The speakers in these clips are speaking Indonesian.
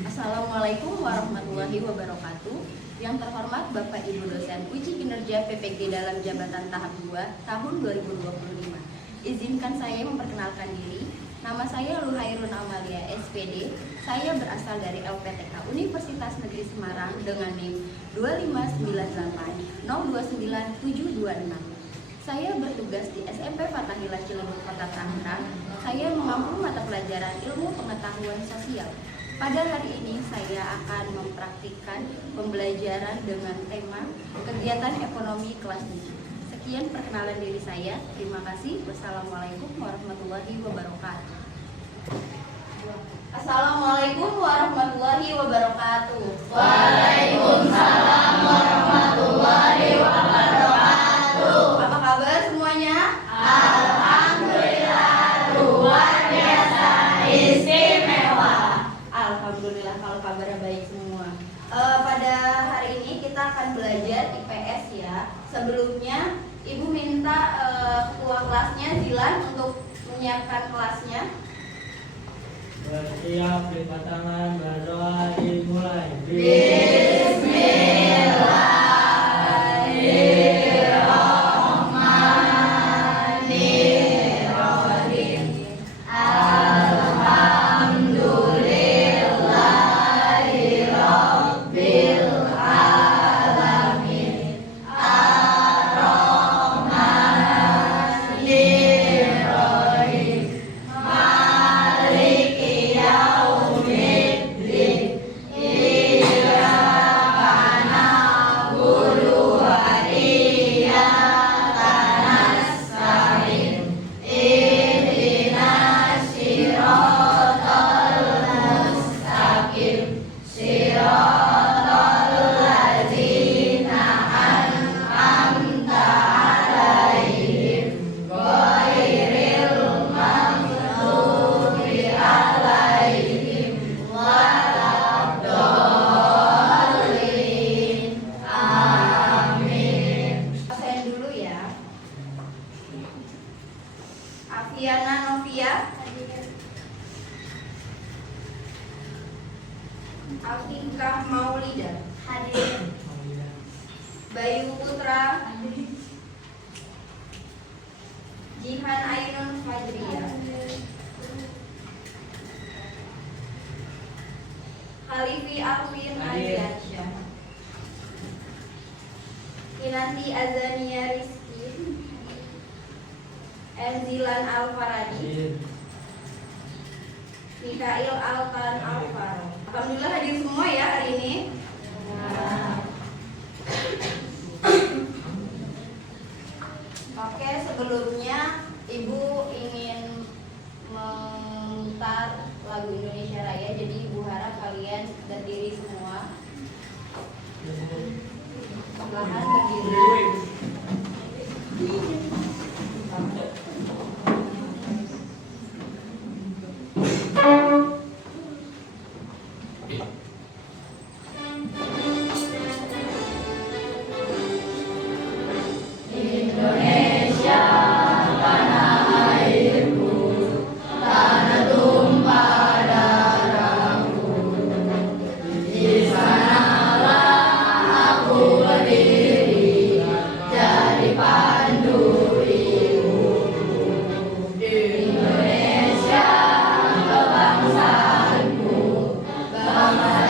Assalamualaikum warahmatullahi wabarakatuh. Yang terhormat Bapak Ibu dosen uji kinerja PPG dalam jabatan tahap 2 tahun 2025. Izinkan saya memperkenalkan diri. Nama saya Luhairun Amalia SPD. Saya berasal dari LPTK Universitas Negeri Semarang dengan NIM 2598029 Saya bertugas di SMP Fathahillah Ciledug Kota Tangerang. Saya mengampu mata pelajaran ilmu pengetahuan sosial. Pada hari ini saya akan mempraktikkan pembelajaran dengan tema kegiatan ekonomi kelas 7. Sekian perkenalan diri saya. Terima kasih. Wassalamualaikum warahmatullahi wabarakatuh. Assalamualaikum warahmatullahi wabarakatuh. Waalaikumsalam warahmatullahi wabarakatuh. Apa kabar semuanya? Alhamdulillah, luar biasa, istimewa. Alhamdulillah kalau kabarnya baik semua. Pada hari ini kita akan belajar IPS ya. Sebelumnya Ibu minta ketua kelasnya Zilan untuk menyiapkan kelasnya. Bersiap, lipat tangan, berdoa, dimulai. Bismillahirrahmanirrahim. Alhamdulillahirabbil alamin. Ar-Rahmanir-Rahim. Maliki yaumiddin. Iyyaka na'budu wa iyyaka nasta'in. Ihdinas siratal mustaqim. Siratal ladzina an'amta 'alaihim ghairil maghdubi 'alaihim waladdallin. Amin. Absen dulu ya. Afiana Novia, Afikah Maulida, Hadir. Bayu Putra, Jihan Ainun Fajriya, Khalifi Arwin Aliansyah, Kinanti Azania Rizky, Enzilan Alfaradi, Mikail Alkan Alvaro. Alhamdulillah hadir semua ya hari ini. Oke, sebelumnya Ibu ingin memutar lagu Indonesia Raya. Jadi Ibu harap kalian berdiri semua. Perlahan berdiri. Indonesia, tanah airku, tanah tumpah darahku. Di sanalah aku berdiri, jadi pandu ibuku. Indonesia, kebangsaanku, bangsa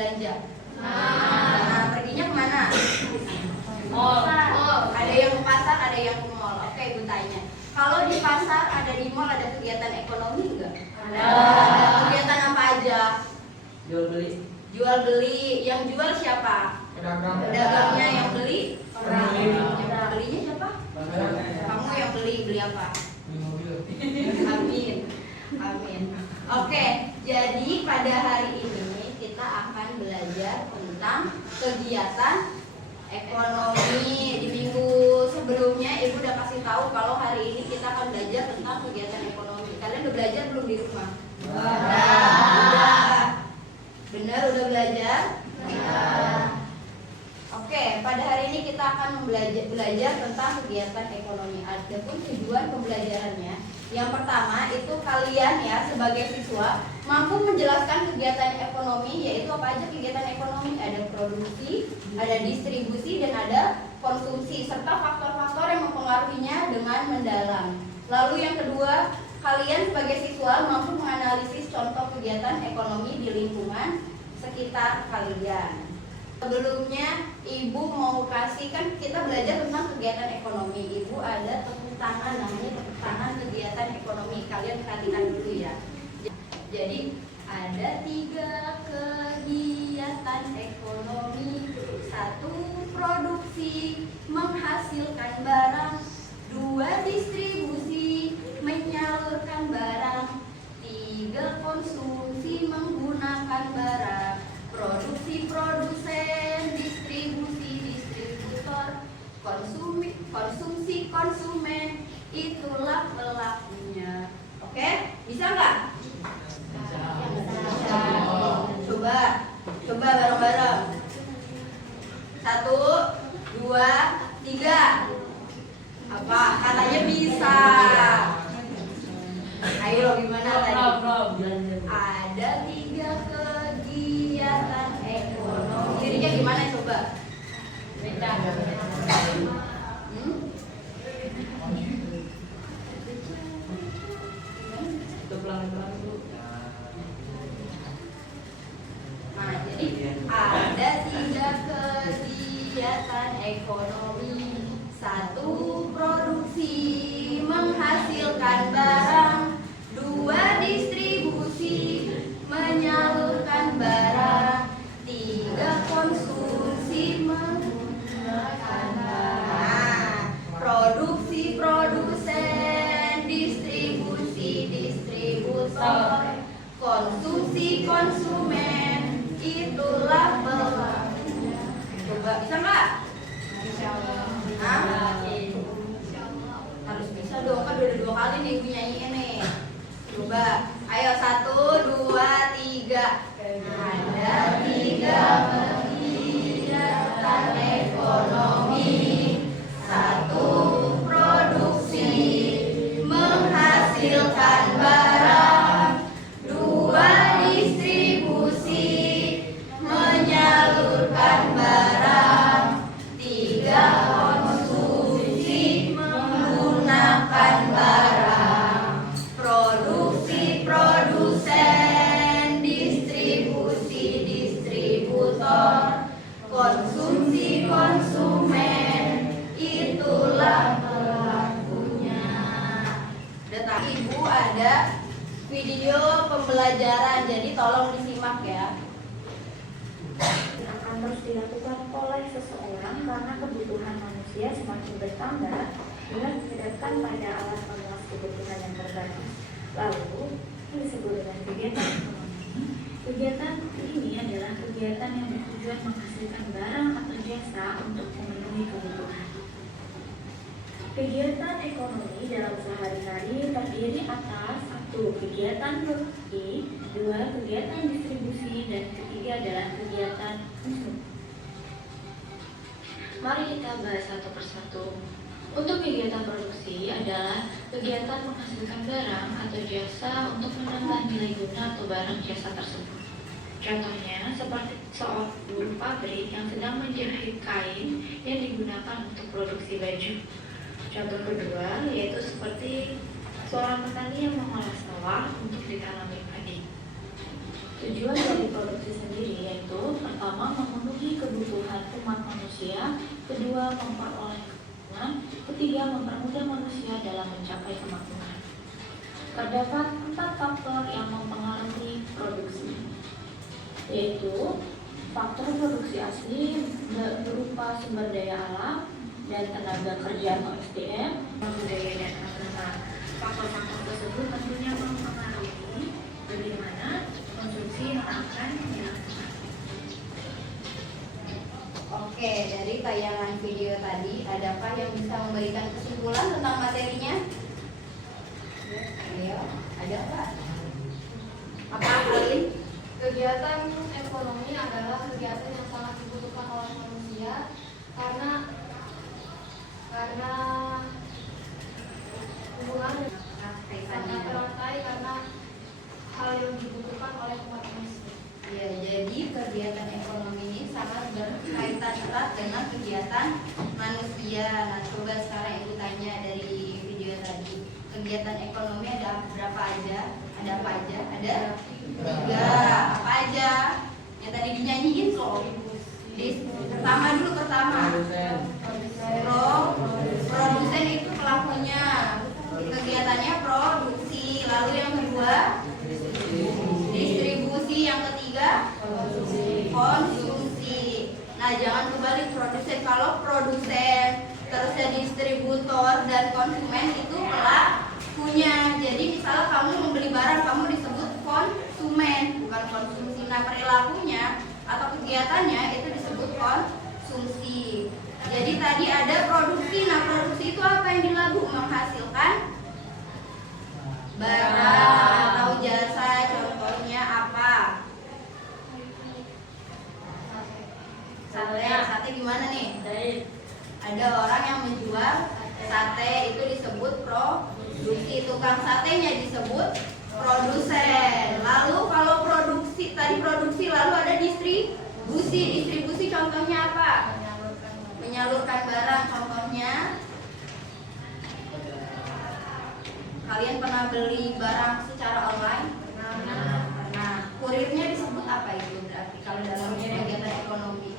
belanja? Nah, perginya kemana? Mall. Ada yang ke pasar, ada yang ke mall. Oke, Ibu tanya. Kalau di pasar, ada di mall, ada kegiatan ekonomi enggak? Ada. Kegiatan apa aja? Jual beli. Jual beli. Yang jual siapa? Pedagangnya. Yang beli? Orang. Yang belinya siapa? Kamu yang beli. Beli apa? Amin. Amin. Oke, jadi pada hari ini kita akan belajar tentang kegiatan ekonomi. Di minggu sebelumnya Ibu udah kasih tahu kalau hari ini kita akan belajar tentang kegiatan ekonomi. Kalian udah belajar belum di rumah? Udah. Benar udah belajar? Oke, pada hari ini kita akan belajar tentang kegiatan ekonomi. Adapun tujuan pembelajarannya, yang pertama itu kalian ya sebagai siswa mampu menjelaskan kegiatan ekonomi, yaitu apa aja kegiatan ekonomi? Ada produksi, ada distribusi, dan ada konsumsi, serta faktor-faktor yang mempengaruhinya dengan mendalam. Lalu yang kedua, kalian sebagai siswa mampu menganalisis contoh kegiatan ekonomi di lingkungan sekitar kalian. Sebelumnya Ibu mau kasih, kan kita belajar tentang kegiatan ekonomi. Ibu ada tepuk tangan, namanya tepuk tangan kegiatan ekonomi. Kalian perhatikan dulu ya. Jadi ada 3 kegiatan ekonomi. 1, produksi, menghasilkan barang. 2, distribusi, menyalurkan barang. 3, konsumsi, menggunakan barang. Produksi, produsen, distribusi, distributor, konsumsi, konsumen, itulah pelakunya. Oke, bisa nggak? Bisa. Coba bareng-bareng. 1, 2, 3. Apa? Katanya bisa. Ayo gimana tadi? Ada 3 kegiatan ekonomi. Dirinya gimana coba? Pelan-pelan dulu. Nah, jadi ada 3 kegiatan ekonomi. 1, produksi, menghasilkan barang. 2, distribusi, menyalurkan barang. 3, konsumsi, menggunakan barang. Produksi, produsen, distribusi, distributor, konsumsi, konsumen, itulah pelakunya. Coba bisa nggak? Harus bisa dong, kan udah 2 kali nih Ibu nyanyiin nih. Coba, ayo 1, 2, 3. Ada 3 kegiatan ekonomi. 1, produksi, menghasilkan barang. 2, distribusi, menyalurkan barang. 3, konsumsi, menggunakan barang. Produksi, produsen, distribusi, distributor, konsumsi, konsumen, itulah pelakunya. Udah, Ibu ada video pembelajaran, jadi tolong disimak ya. Akan terus dilakukan oleh seseorang karena kebutuhan manusia semakin bertambah dengan dihadapkan pada alat memuas kebutuhan yang terbatas. Lalu disebut dengan kegiatan ekonomi. Kegiatan ini adalah kegiatan yang bertujuan menghasilkan barang atau jasa untuk memenuhi kebutuhan. Kegiatan ekonomi dalam sehari-hari terdiri atas 1, kegiatan produksi, 2, kegiatan distribusi, dan ketiga adalah kegiatan konsumsi. Mari kita bahas satu persatu. Untuk kegiatan produksi adalah kegiatan menghasilkan barang atau jasa untuk menambah nilai guna atau barang jasa tersebut. Contohnya seperti seorang buruh pabrik yang sedang menjahit kain yang digunakan untuk produksi baju. Contoh kedua yaitu seperti seorang petani yang mengolah sawah untuk ditanami padi. Tujuan dari produksi sendiri yaitu kebutuhan umat manusia, kedua memperoleh keuntungan, ketiga mempermudah manusia dalam mencapai kemakmuran. Terdapat 4 faktor yang mempengaruhi produksi, yaitu faktor produksi asli berupa sumber daya alam dan tenaga kerja atau SDM, budaya dan agama. Faktor-faktor tersebut tentunya mempengaruhi bagaimana konsumsi yang akan dilakukan. Oke, dari tayangan video tadi, adakah yang bisa memberikan kesimpulan tentang materinya? Ayo, ada Pak? Apa Alin? Kegiatan ekonomi adalah kegiatan yang sangat dibutuhkan oleh manusia karena hubungan sangat terantai karena hal yang dibutuhkan oleh umat manusia. Ya, jadi kegiatan ekonomi ini sangat berkaitan erat dengan kegiatan manusia. Nah, coba sekarang ibu tanya dari video tadi, kegiatan ekonomi ada berapa aja? Ada apa aja? Ada 3. Apa aja? Yang tadi dinyanyiin loh. Pertama. Produsen itu pelakunya. Kegiatannya produksi. Lalu yang kedua, distribusi. Yang ketiga, konsumsi. Nah, jangan kebalik produsen. Kalau produsen, terusnya distributor dan konsumen itu pelakunya. Jadi misalnya kamu membeli barang, kamu disebut konsumen, bukan konsumsi. Nah, perilakunya atau kegiatannya itu disebut konsumsi. Jadi tadi ada produksi. Nah, produksi itu apa yang dilakukan? Menghasilkan barang atau jasa. Contohnya apa? Sate gimana nih? Ada orang yang menjual sate, itu disebut produksi. Tukang satenya disebut produsen. Lalu kalau produksi, tadi produksi, lalu ada distribusi. Distribusi contohnya apa? Menyalurkan barang. Contohnya, kalian pernah beli barang secara online? Pernah. Kurirnya disebut apa itu berarti kalau dalam kegiatan ekonomi?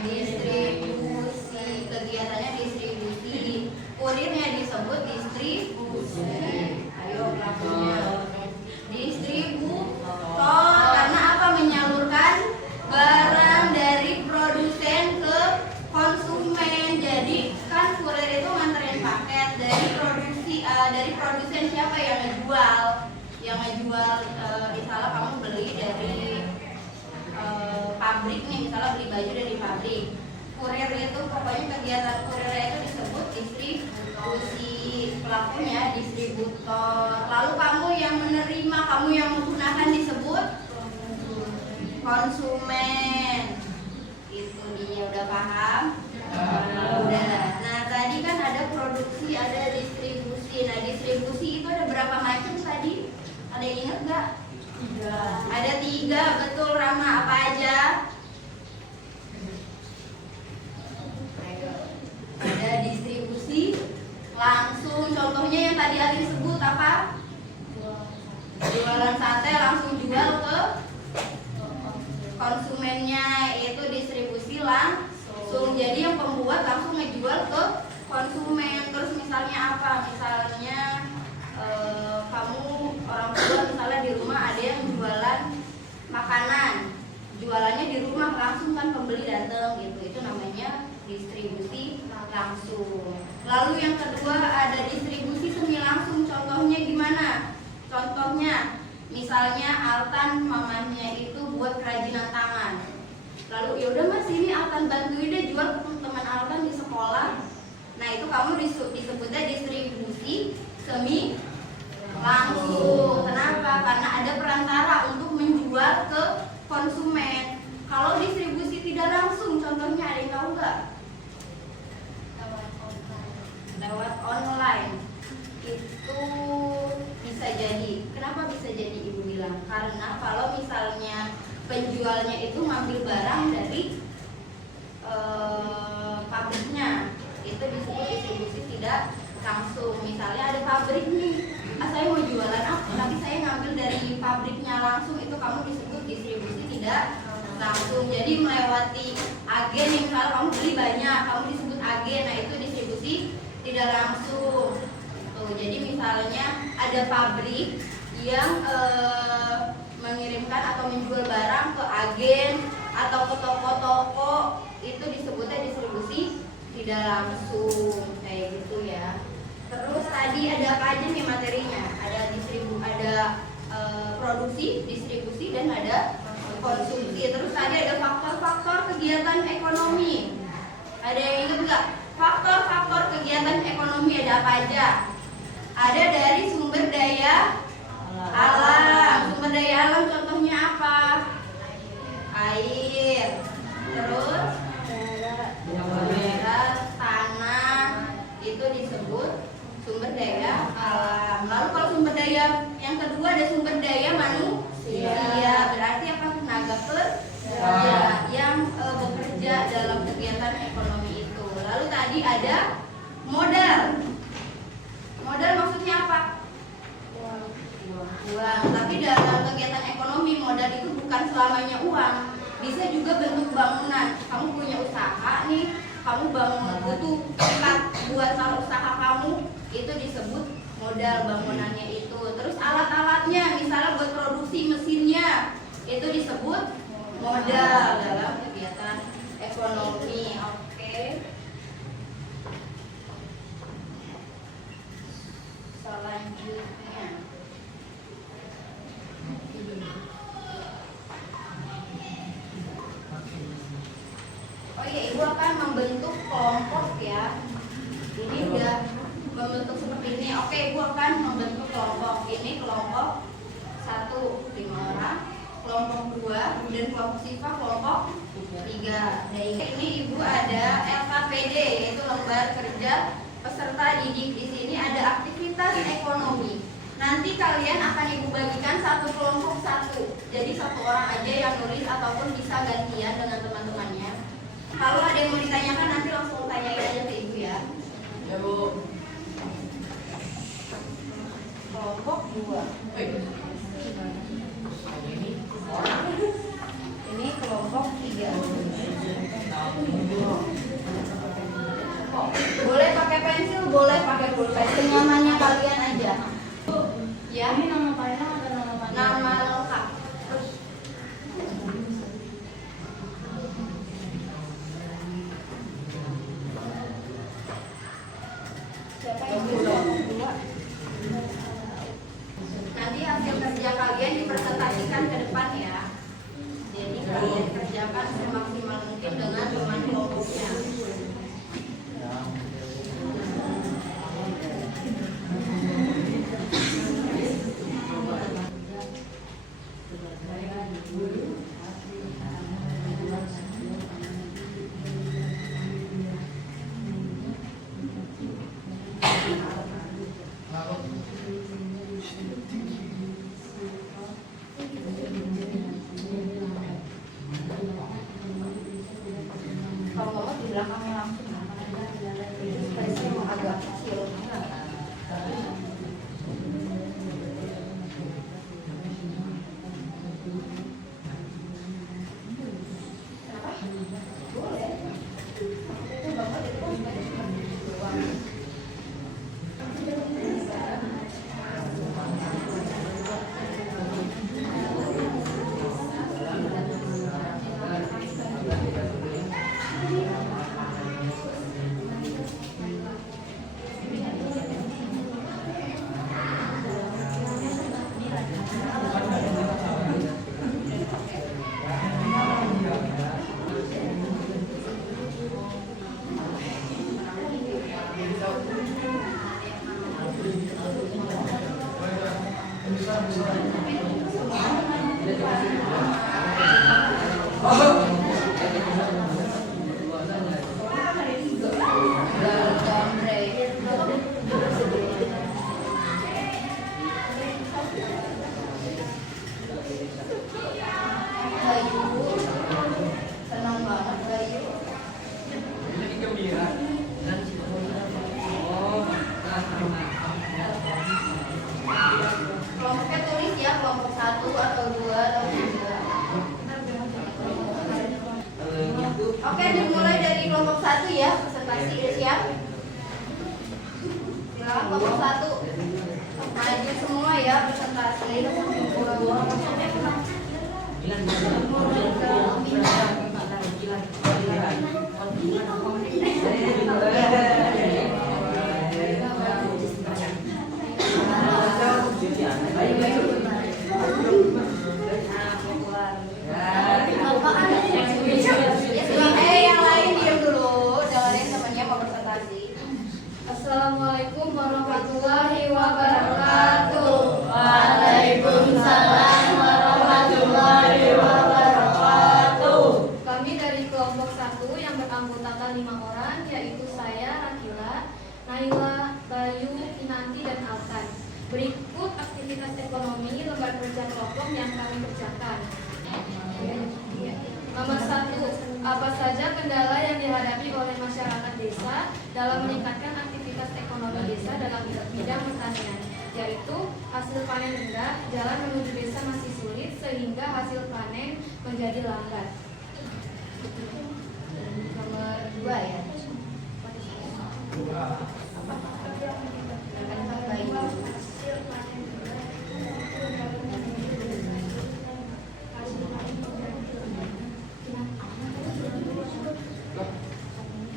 Distribusi. Kegiatannya distribusi. Kurirnya disebut distribusi. Ayo pelakunya. Distributor. Karena apa? Menyalurkan barang dari produsen ke konsumen. Jadi kan kurir itu nganterin paket dari produsen. Siapa yang ngejual? Yang ngejual, misalnya kamu beli dari pabrik nih, misalnya beli baju dari pabrik. Kurir itu pokoknya kegiatan kurirnya itu disebut distribusi. Pelakunya distributor. Lalu kamu yang menerima, kamu yang menggunakan disebut konsumen. Itu dia, udah paham? Udah. Nah, tadi kan ada produksi, ada distribusi. Nah, distribusi itu ada berapa macam tadi? Ada yang ingat nggak? 3. Ada 3, betul Rama. Apa aja? Ada distribusi langsung. Contohnya yang tadi Alin sebut apa? Jualan sate langsung jual ke konsumennya, itu distribusi langsung. Jadi yang pembuat langsung ngejual ke konsumen. Terus misalnya apa? Misalnya kamu orang tua misalnya di rumah ada yang jualan makanan, jualannya di rumah langsung kan pembeli datang gitu. Itu namanya distribusi langsung. Lalu yang kedua ada distribusi semi langsung. Contohnya gimana? Contohnya misalnya Altan mamanya itu buat kerajinan tangan. Lalu yaudah mas, ini Altan bantuin deh jual ke teman Altan di sekolah. Nah, itu kamu disebutnya distribusi semi langsung. Kenapa? Karena ada perantara untuk menjual ke konsumen. Kalau distribusi tidak langsung, contohnya ada yang tahu nggak? Lewat online. Itu bisa jadi. Kenapa bisa jadi ibu bilang? Karena kalau misalnya penjualnya itu ngambil barang dari pabriknya, itu disebut distribusi tidak langsung. Misalnya ada pabrik nih, saya mau jualan apa, tapi saya ngambil dari pabriknya langsung, itu kamu disebut distribusi tidak langsung. Jadi melewati agen yang kalau kamu beli banyak, kamu disebut agen. Nah itu distribusi tidak langsung. Tuh, jadi misalnya ada pabrik yang mengirimkan atau menjual barang ke agen atau ke toko-toko, itu disebutnya distribusi tidak langsung kayak gitu ya. Terus tadi ada apa aja nih materinya? Ada produksi, distribusi, dan ada konsumsi. Terus tadi ada faktor-faktor kegiatan ekonomi. Ada yang ingat nggak? Faktor-faktor kegiatan ekonomi ada apa aja? Ada dari sumber daya alam. Sumber daya alam contohnya apa? Air. Terus darat, tanah, itu disebut sumber daya alam. Lalu kalau sumber daya yang kedua ada sumber daya manusia. Berarti apa? Tenaga kerja yang bekerja dalam kegiatan ekonomi itu. Lalu tadi ada modal. Modal maksudnya apa? Uang. Tapi dalam kegiatan ekonomi modal itu bukan selamanya uang. Bisa juga bentuk bangunan. Kamu punya usaha nih, kamu butuh tempat buat taruh usaha kamu, itu disebut modal bangunannya itu. Terus alat-alatnya, misalnya buat produksi mesinnya, itu disebut modal dalam kegiatan ekonomi. Oke. Selanjutnya, oh iya, ibu akan membentuk kelompok ya. Ini udah membentuk seperti ini. Oke, ibu akan membentuk kelompok. Ini kelompok 1 5 orang, kelompok 2, kemudian kelompok siswa kelompok 3. Nah, ini ibu ada LKPD, yaitu lembar kerja peserta didik. Di sini ada aktivitas ekonomi. Nanti kalian akan ibu bagikan satu kelompok satu. Jadi satu orang aja yang nulis ataupun bisa gantian dengan teman-temannya. Kalau ada yang mau ditanyakan nanti langsung tanyain aja ke ibu ya. Ya Bu. Kelompok 2. Ini kelompok 3. Boleh pakai pensil, boleh pakai pulpen, senyamannya kalian aja. Ya. Ini nama panjang atau nama panjang? Nama lengkap. Terus siapa yang kelompok 2? Nanti hasil kerja kalian dipresentasikan ke depan ya. Jadi kalian kerjakan semaksimal mungkin dengan teman kelompoknya. Oke, dimulai dari kelompok 1 ya, presentasi udah siap. Silakan kelompok 1. Maju semua ya presentasi. Yang lain diam dulu, dengerin temannya mau presentasi. Assalamualaikum warahmatullahi wabarakatuh. Waalaikumsalam warahmatullahi wabarakatuh. Kami dari kelompok 1 yang beranggotakan 5 orang, yaitu saya, Rakila, Naila, Bayu, Kinanti, dan Altan. Berikut aktivitas ekonomi lembar kerja kelompok yang kami kerjakan. Nomor 1, apa saja kendala yang dihadapi oleh masyarakat desa dalam meningkatkan aktivitas ekonomi desa dalam bidang pertanian, yaitu hasil panen rendah, jalan menuju desa masih sulit sehingga hasil panen menjadi lambat. Nomor 2 ya.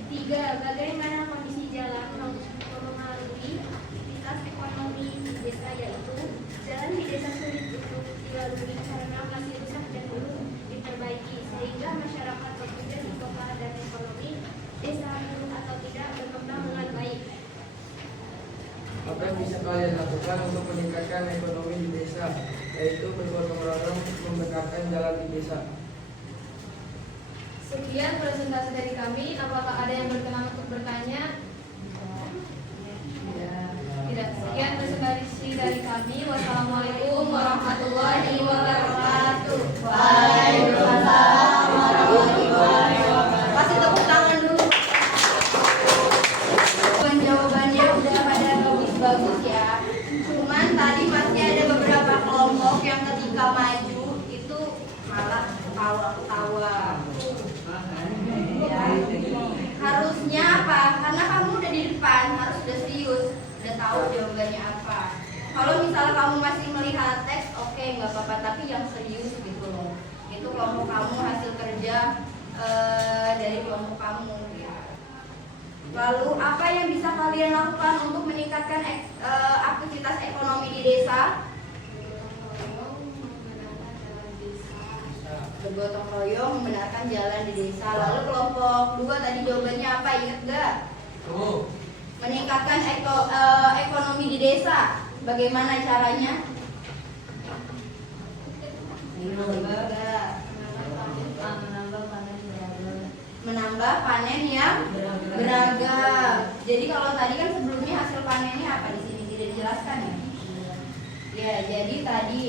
Tiga, bagaimana kondisi jalan mempengaruhi aktivitas ekonomi di desa, yaitu jalan di desa sulit untuk dilalui karena masih rusak dan belum diperbaiki, sehingga masyarakat bekerja di kota dan ekonomi desa belum atau tidak berkembang dengan baik. Apa yang bisa kalian lakukan untuk meningkatkan ekonomi di desa, yaitu bergotong royong membenarkan jalan di desa. Sekian presentasi dari kami. Apakah ada yang berkenan untuk bertanya? Tidak. Sekian presentasi dari kami. Wassalamualaikum warahmatullahi wabarakatuh. Waalaikumsalam warahmatullahi wabarakatuh. Kasih tepuk tangan dulu. Jawabannya udah pada bagus ya. Cuman tadi masih ada beberapa kelompok yang ketika maju itu malah ketawa-ketawa. Ya. Harusnya apa? Karena kamu udah di depan, harus udah serius, udah tahu jawabannya apa. Kalau misalnya kamu masih melihat teks, oke, nggak apa-apa, tapi yang serius gitu loh. Itu kelompok kamu, hasil kerja dari kelompok kamu. Ya. Lalu apa yang bisa kalian lakukan untuk meningkatkan aktivitas ekonomi di desa? Bergotong royong membenarkan jalan di desa. Lalu kelompok 2 tadi jawabannya apa? Ingat gak? Meningkatkan ekonomi di desa. Bagaimana caranya? Menambah panen yang beragam. Jadi kalau tadi kan sebelumnya hasil panennya apa di sini tidak dijelaskan ya? Ya, jadi tadi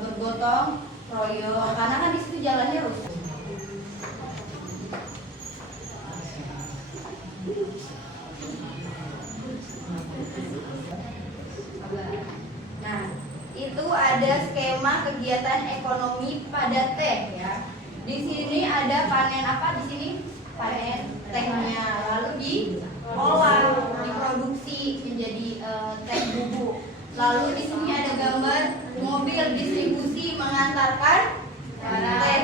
bergotong royong karena kan di situ jalannya rusak. Nah, itu ada skema kegiatan ekonomi pada teh ya. Di sini ada panen apa di sini? Panen tehnya, lalu diolah, diproduksi menjadi teh bubuk. Lalu di sini ada gambar mobil distribusi mengantarkan teh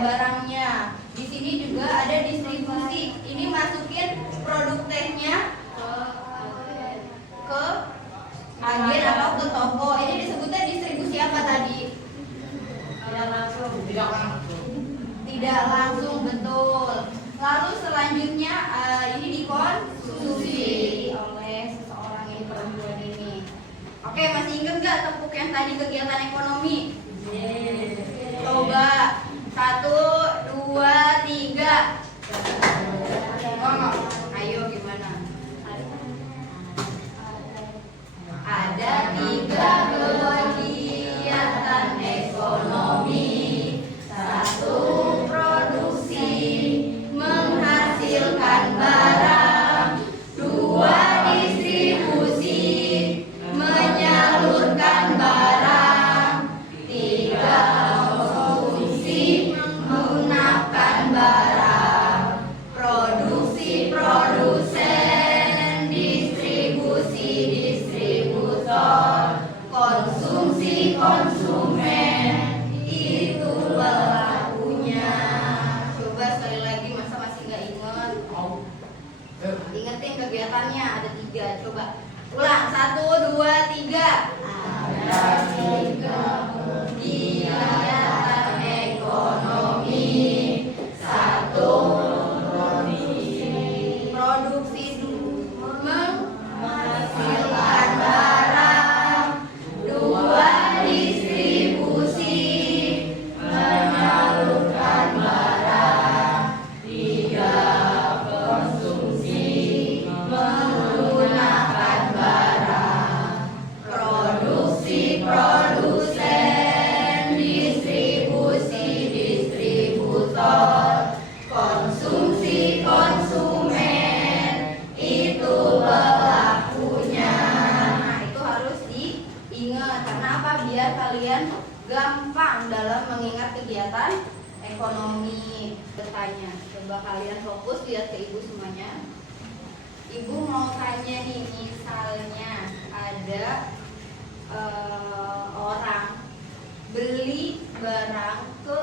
barangnya. Di sini juga ada distribusi. Ini masukin produk tehnya ke agen atau ke toko. Ini disebutnya distribusi apa tadi? Tidak langsung, betul. Lalu selanjutnya ini dikonsumsi oleh seseorang ini, perempuan ini. Oke, masih ingat nggak tepuk yang tadi kegiatan ekonomi? Coba 1, 2, 3. Ayo gimana? Ada 3 kegiatan ekonomi. 1, produksi, menghasilkan barang. 2, distribusi, menyalurkan barang. 3, konsumsi, ekonomi bertanya. Coba kalian fokus lihat ke ibu semuanya. Ibu mau tanya nih, misalnya ada orang beli barang ke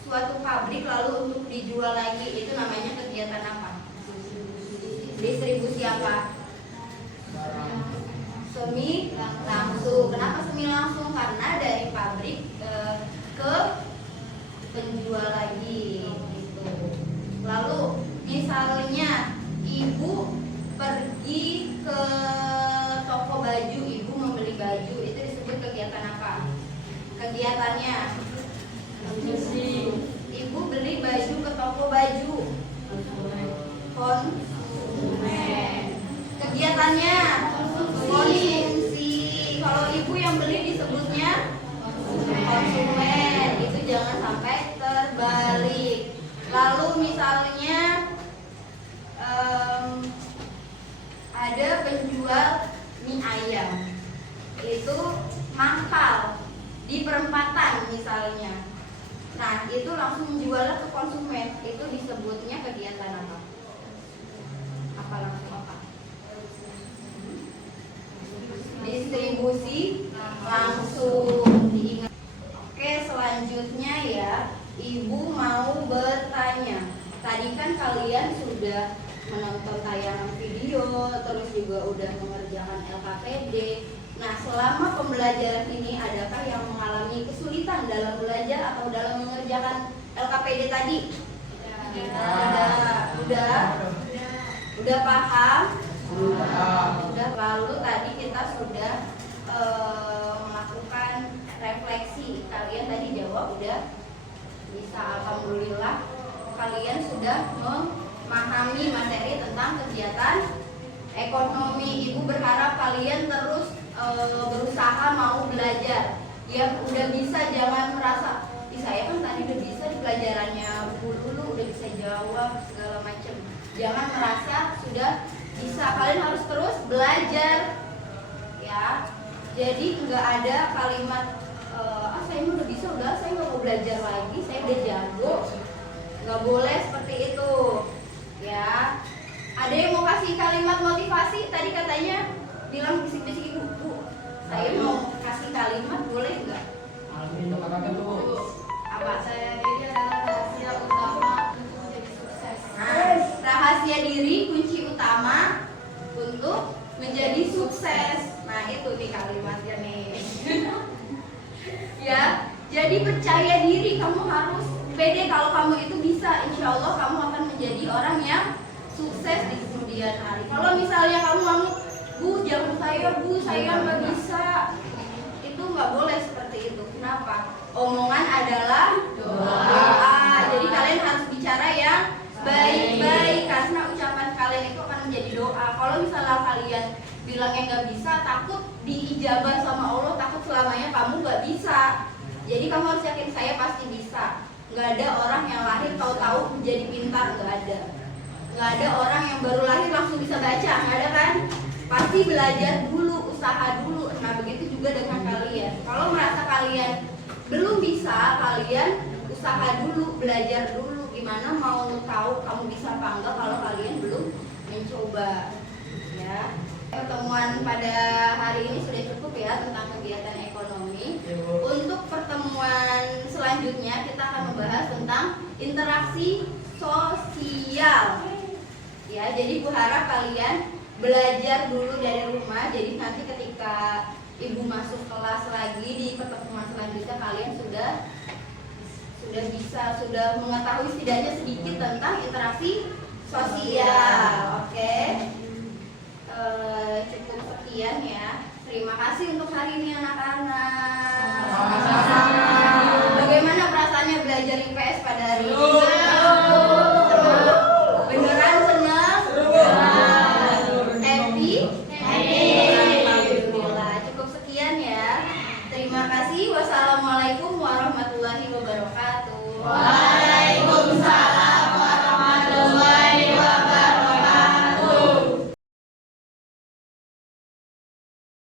suatu pabrik lalu untuk dijual lagi, itu namanya kegiatan apa? Distribusi apa? Semi langsung. Kenapa semi langsung? Karena dari pabrik ke penjual lagi gitu. Lalu misalnya ibu pergi ke toko baju, ibu membeli baju, itu disebut kegiatan apa? Kegiatannya ibu beli baju ke toko baju, konsumen. Kegiatannya konsumsi. Kalau ibu yang beli disebutnya konsumen. Itu jangan sampai terbalik. Lalu misalnya ada penjual mie ayam, itu mangkal di perempatan misalnya. Nah, itu langsung jualnya ke konsumen, itu disebutnya kegiatan apa? Apa langsung apa? Distribusi langsung. Diingat. Oke, selanjutnya ya, ibu mau bertanya. Tadi kan kalian sudah menonton tayangan video, terus juga udah mengerjakan LKPD. Nah, selama pembelajaran ini adakah yang mengalami kesulitan dalam belajar atau dalam mengerjakan LKPD tadi? Udah paham? Udah. Lalu tadi kita sudah melakukan refleksi. Kalian tadi jawab udah bisa, alhamdulillah. Kalian sudah memahami materi tentang kegiatan ekonomi. Ibu berharap kalian terus berusaha mau belajar. Yang udah bisa jangan merasa, saya kan tadi udah bisa di pelajarannya dulu, udah bisa jawab segala macam. Jangan merasa sudah bisa, kalian harus terus belajar ya. Jadi nggak ada kalimat saya udah bisa, udah saya nggak mau belajar lagi, saya udah jago. Nggak boleh seperti itu ya. Ada yang mau kasih kalimat motivasi? Tadi katanya bilang bisik-bisik ibu, Bu, saya mau kasih kalimat, boleh nggak? Apa? Saya diri adalah rahasia utama untuk menjadi sukses. Nah, rahasia diri kunci utama untuk menjadi sukses. Nah, itu nih kalimatnya nih. Ya, jadi percaya diri, kamu harus pede kalau kamu itu bisa. Insya Allah kamu akan menjadi orang yang sukses di kemudian hari. Kalau misalnya kamu ngomong, Bu, jangan saya, Bu, saya nggak bisa, itu nggak boleh seperti itu. Kenapa? Omongan adalah doa. Jadi kalian harus bicara yang baik-baik, karena ucapan kalian itu akan menjadi doa. Kalau misalnya kalian bilangnya nggak bisa, takut diijabah sama Allah, takut selamanya kamu nggak bisa. Jadi kamu harus yakin, saya pasti bisa. Nggak ada orang yang lahir tahu-tahu menjadi pintar, nggak ada. Nggak ada orang yang baru lahir langsung bisa baca, nggak ada kan? Pasti belajar dulu, usaha dulu. Nah, begitu juga dengan kalian. Kalau merasa kalian belum bisa, kalian usaha dulu, belajar dulu. Gimana mau tahu kamu bisa apa enggak kalau kalian belum mencoba ya. Pertemuan pada hari ini sudah cukup ya tentang kegiatan ekonomi. Untuk pertemuan selanjutnya kita akan membahas tentang interaksi sosial. Ya, jadi Bu harap kalian belajar dulu dari rumah. Jadi nanti ketika Ibu masuk kelas lagi di pertemuan selanjutnya, kalian sudah bisa, sudah mengetahui setidaknya sedikit tentang interaksi sosial. Oke. Cukup sekian ya. Terima kasih untuk hari ini anak-anak. Bagaimana perasaannya belajar IPS pada hari ini?